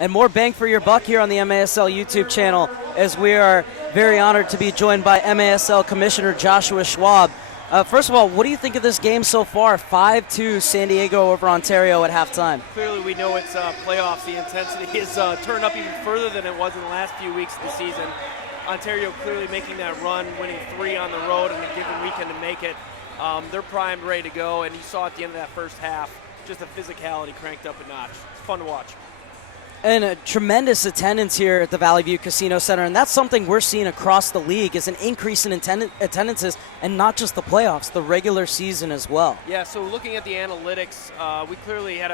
and more bang for your buck here on the MASL YouTube channel, as we are very honored to be joined by MASL Commissioner Joshua Schaub. First of all, what do you think of this game so far? 5-2 San Diego over Ontario at halftime. Clearly we know it's playoffs. The intensity is turned up even further than it was in the last few weeks of the season. Ontario clearly making that run, winning 3 on the road and a given weekend to make it. They're primed, ready to go, and you saw at the end of that first half, just the physicality cranked up a notch. It's fun to watch. And a tremendous attendance here at the Valley View Casino Center, and that's something we're seeing across the league, is an increase in attendances, and not just the playoffs, the regular season as well. Yeah, so looking at the analytics, we clearly had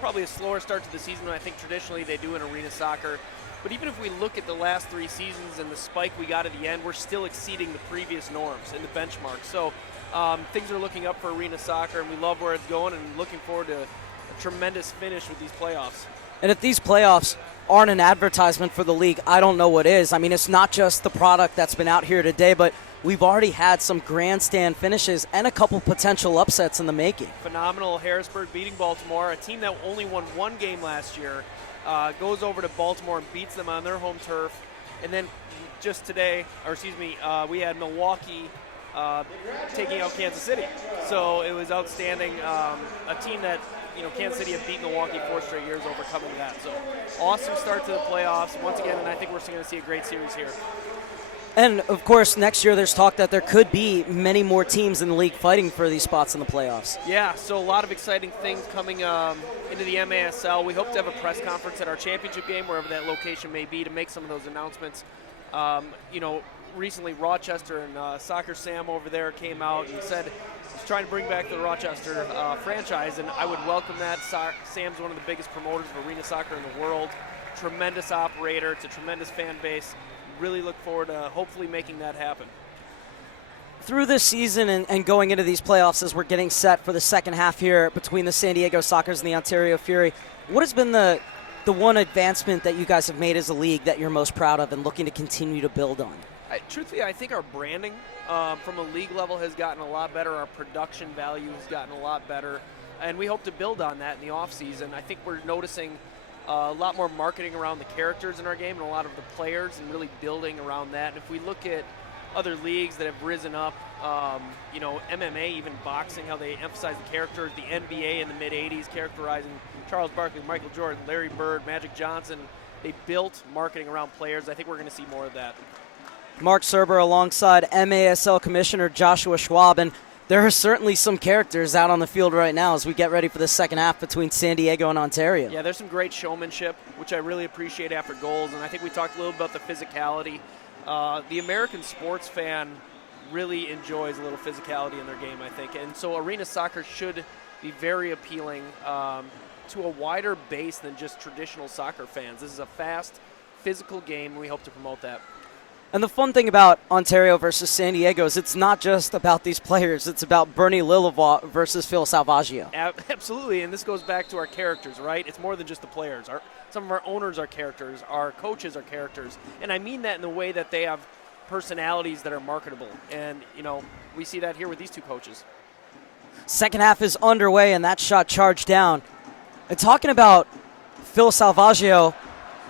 probably a slower start to the season than I think traditionally they do in arena soccer. But even if we look at the last 3 seasons and the spike we got at the end, we're still exceeding the previous norms and the benchmark. So things are looking up for arena soccer, and we love where it's going and looking forward to a tremendous finish with these playoffs. And if these playoffs aren't an advertisement for the league, I don't know what is. I mean, it's not just the product that's been out here today, but we've already had some grandstand finishes and a couple potential upsets in the making. Phenomenal. Harrisburg beating Baltimore, a team that only won 1 game last year, goes over to Baltimore and beats them on their home turf. And then just today, we had Milwaukee taking out Kansas City. So it was outstanding. A team that, Kansas City have beaten Milwaukee 4 straight years, overcoming that. So awesome start to the playoffs once again, and I think we're going to see a great series here. And, of course, next year there's talk that there could be many more teams in the league fighting for these spots in the playoffs. Yeah, so a lot of exciting things coming into the MASL. We hope to have a press conference at our championship game, wherever that location may be, to make some of those announcements. Recently Rochester and Soccer Sam over there came out and said he's trying to bring back the Rochester franchise, and I would welcome that. Sam's one of the biggest promoters of arena soccer in the world. Tremendous operator. It's a tremendous fan base. Really look forward to hopefully making that happen. Through this season and going into these playoffs, as we're getting set for the second half here between the San Diego Sockers and the Ontario Fury, what has been the one advancement that you guys have made as a league that you're most proud of and looking to continue to build on? Truthfully, I think our branding from a league level has gotten a lot better. Our production value has gotten a lot better, and we hope to build on that in the offseason. I think we're noticing a lot more marketing around the characters in our game and a lot of the players, and really building around that. And if we look at other leagues that have risen up, MMA, even boxing, how they emphasize the characters, the NBA in the mid-'80s characterizing Charles Barkley, Michael Jordan, Larry Bird, Magic Johnson. They built marketing around players. I think we're going to see more of that. Mark Serber alongside MASL Commissioner Joshua Schaub, and there are certainly some characters out on the field right now as we get ready for the second half between San Diego and Ontario. Yeah, there's some great showmanship, which I really appreciate after goals, and I think we talked a little about the physicality. The American sports fan really enjoys a little physicality in their game, I think, and so arena soccer should be very appealing to a wider base than just traditional soccer fans. This is a fast, physical game, and we hope to promote that. And the fun thing about Ontario versus San Diego is it's not just about these players. It's about Bernie Lillivois versus Phil Salvaggio. Absolutely, and this goes back to our characters, right? It's more than just the players. Some of our owners are characters. Our coaches are characters. And I mean that in the way that they have personalities that are marketable. And, we see that here with these 2 coaches. Second half is underway, and that shot charged down. And talking about Phil Salvaggio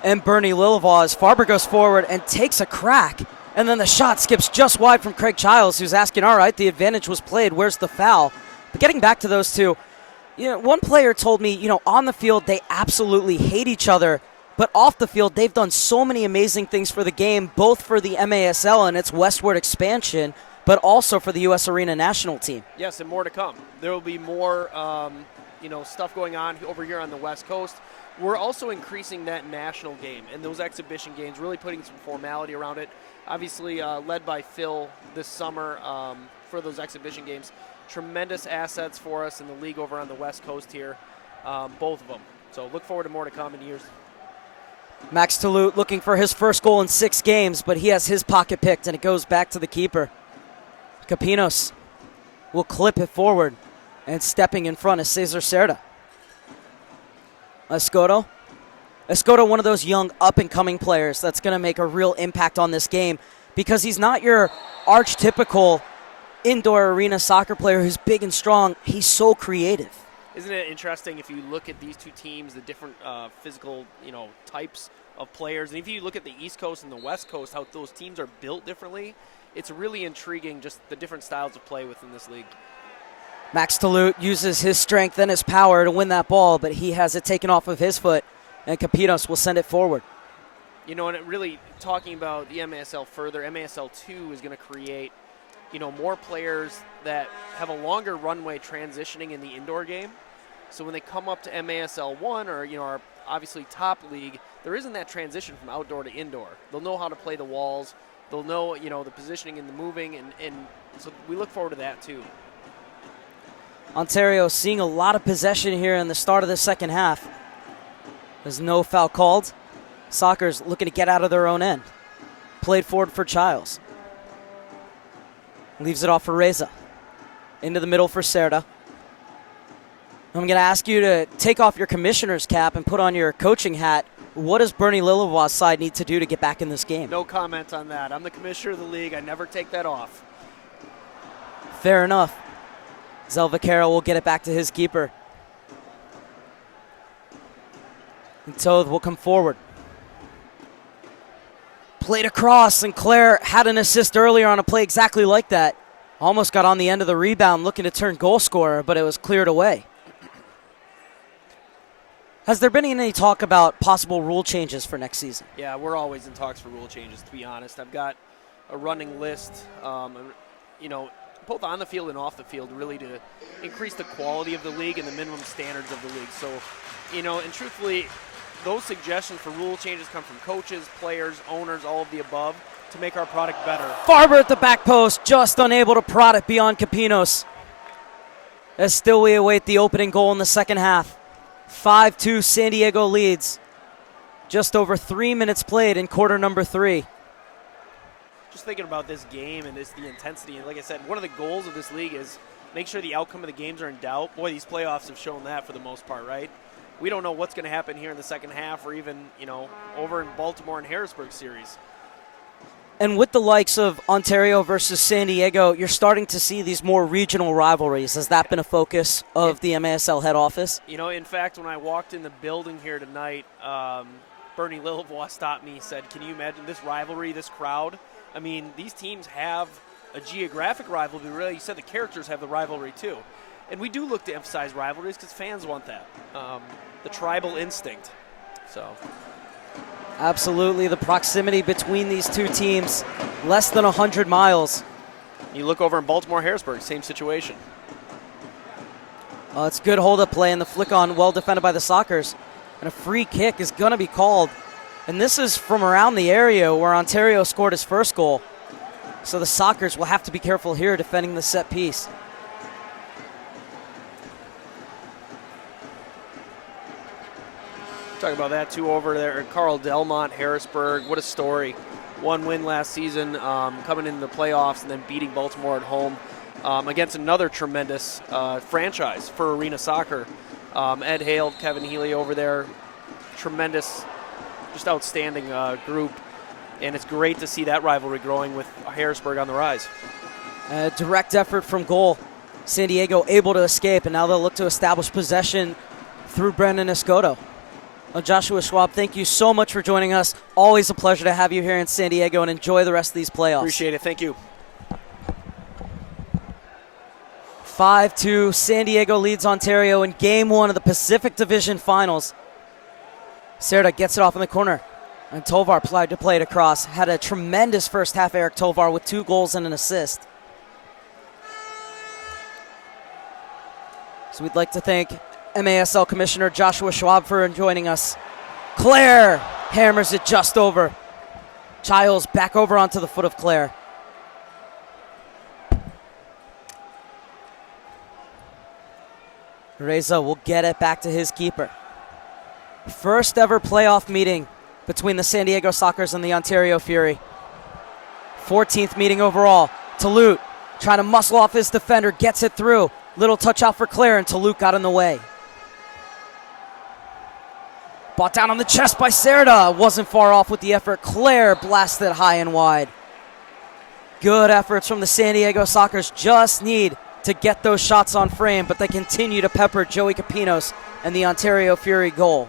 and Bernie Lillivois, as Farber goes forward and takes a crack, and then the shot skips just wide from Craig Childs, who's asking, all right, the advantage was played, where's the foul? But getting back to those 2, one player told me, on the field they absolutely hate each other, but off the field they've done so many amazing things for the game, both for the MASL and its westward expansion, but also for the U.S. Arena national team. Yes, and more to come. There will be more stuff going on over here on the West Coast. We're also increasing that national game and those exhibition games, really putting some formality around it. Obviously, led by Phil this summer for those exhibition games. Tremendous assets for us in the league over on the West Coast here, both of them. So look forward to more to come in years. Max Toulouse looking for his first goal in 6 games, but he has his pocket picked, and it goes back to the keeper. Capinos will clip it forward, and stepping in front is Cesar Cerda. Escoto, one of those young up-and-coming players that's going to make a real impact on this game, because he's not your archetypical indoor arena soccer player who's big and strong. He's so creative. isn't it interesting if you look at these two teams, the different physical, types of players, and if you look at the East Coast and the West Coast, how those teams are built differently, it's really intriguing just the different styles of play within this league. Max Toulouse uses his strength and his power to win that ball, but he has it taken off of his foot, and Capinos will send it forward. And it really, talking about the MASL further, MASL 2 is going to create, more players that have a longer runway transitioning in the indoor game. So when they come up to MASL 1 or, our obviously top league, there isn't that transition from outdoor to indoor. They'll know how to play the walls. They'll know, the positioning and the moving, and so we look forward to that too. Ontario seeing a lot of possession here in the start of the second half. There's no foul called. Soccer's looking to get out of their own end. Played forward for Childs. Leaves it off for Reza. Into the middle for Serda. I'm going to ask you to take off your commissioner's cap and put on your coaching hat. What does Bernie Lillivois' side need to do to get back in this game? No comment on that. I'm the commissioner of the league. I never take that off. Fair enough. Zelvacaro will get it back to his keeper. And Toth will come forward. Played across, and Claire had an assist earlier on a play exactly like that. Almost got on the end of the rebound looking to turn goal scorer, but it was cleared away. Has there been any talk about possible rule changes for next season? Yeah, we're always in talks for rule changes, to be honest. I've got a running list, both on the field and off the field, really to increase the quality of the league and the minimum standards of the league. So, and truthfully, those suggestions for rule changes come from coaches, players, owners, all of the above, to make our product better. Farber at the back post, just unable to prod it beyond Capinos. As still we await the opening goal in the second half. 5-2 San Diego leads. Just over 3 minutes played in quarter number 3. Just thinking about this game and the intensity, and like I said, one of the goals of this league is make sure the outcome of the games are in doubt. Boy, these playoffs have shown that for the most part, right? We don't know what's going to happen here in the second half or even, over in Baltimore and Harrisburg series. And with the likes of Ontario versus San Diego, you're starting to see these more regional rivalries. Has that been a focus of the MASL head office? In fact, when I walked in the building here tonight, Bernie Lillivois stopped me and said, can you imagine this rivalry, this crowd? I mean, these teams have a geographic rivalry. Really, you said the characters have the rivalry too. And we do look to emphasize rivalries because fans want that, the tribal instinct. So, absolutely, the proximity between these two teams, less than 100 miles. You look over in Baltimore, Harrisburg, same situation. It's good hold-up play, and the flick on well defended by the Sockers. And a free kick is going to be called. And this is from around the area where Ontario scored his first goal. So the Sockers will have to be careful here defending the set piece. Talk about that too over there. Carl Delmont, Harrisburg, what a story. One win last season, coming into the playoffs and then beating Baltimore at home against another tremendous franchise for arena soccer. Ed Hale, Kevin Healy over there, tremendous, just outstanding group. And it's great to see that rivalry growing with Harrisburg on the rise. A direct effort from goal. San Diego able to escape, and now they'll look to establish possession through Brendan Escoto. Joshua Schwab, thank you so much for joining us. Always a pleasure to have you here in San Diego, and enjoy the rest of these playoffs. Appreciate it. Thank you. 5-2, San Diego leads Ontario in Game 1 of the Pacific Division Finals. Serda gets it off in the corner, and Tovar tried to play it across. Had a tremendous first half, Eric Tovar, with 2 goals and an assist. So we'd like to thank MASL Commissioner Joshua Schwab for joining us. Claire hammers it just over. Childs back over onto the foot of Claire. Reza will get it back to his keeper. First ever playoff meeting between the San Diego Sockers and the Ontario Fury. 14th meeting overall. Toulouse trying to muscle off his defender, gets it through. Little touch out for Claire, and Toulouse got in the way. Bought down on the chest by Serda. Wasn't far off with the effort. Claire blasted high and wide. Good efforts from the San Diego Sockers. Just need to get those shots on frame, but they continue to pepper Joey Capinos and the Ontario Fury goal.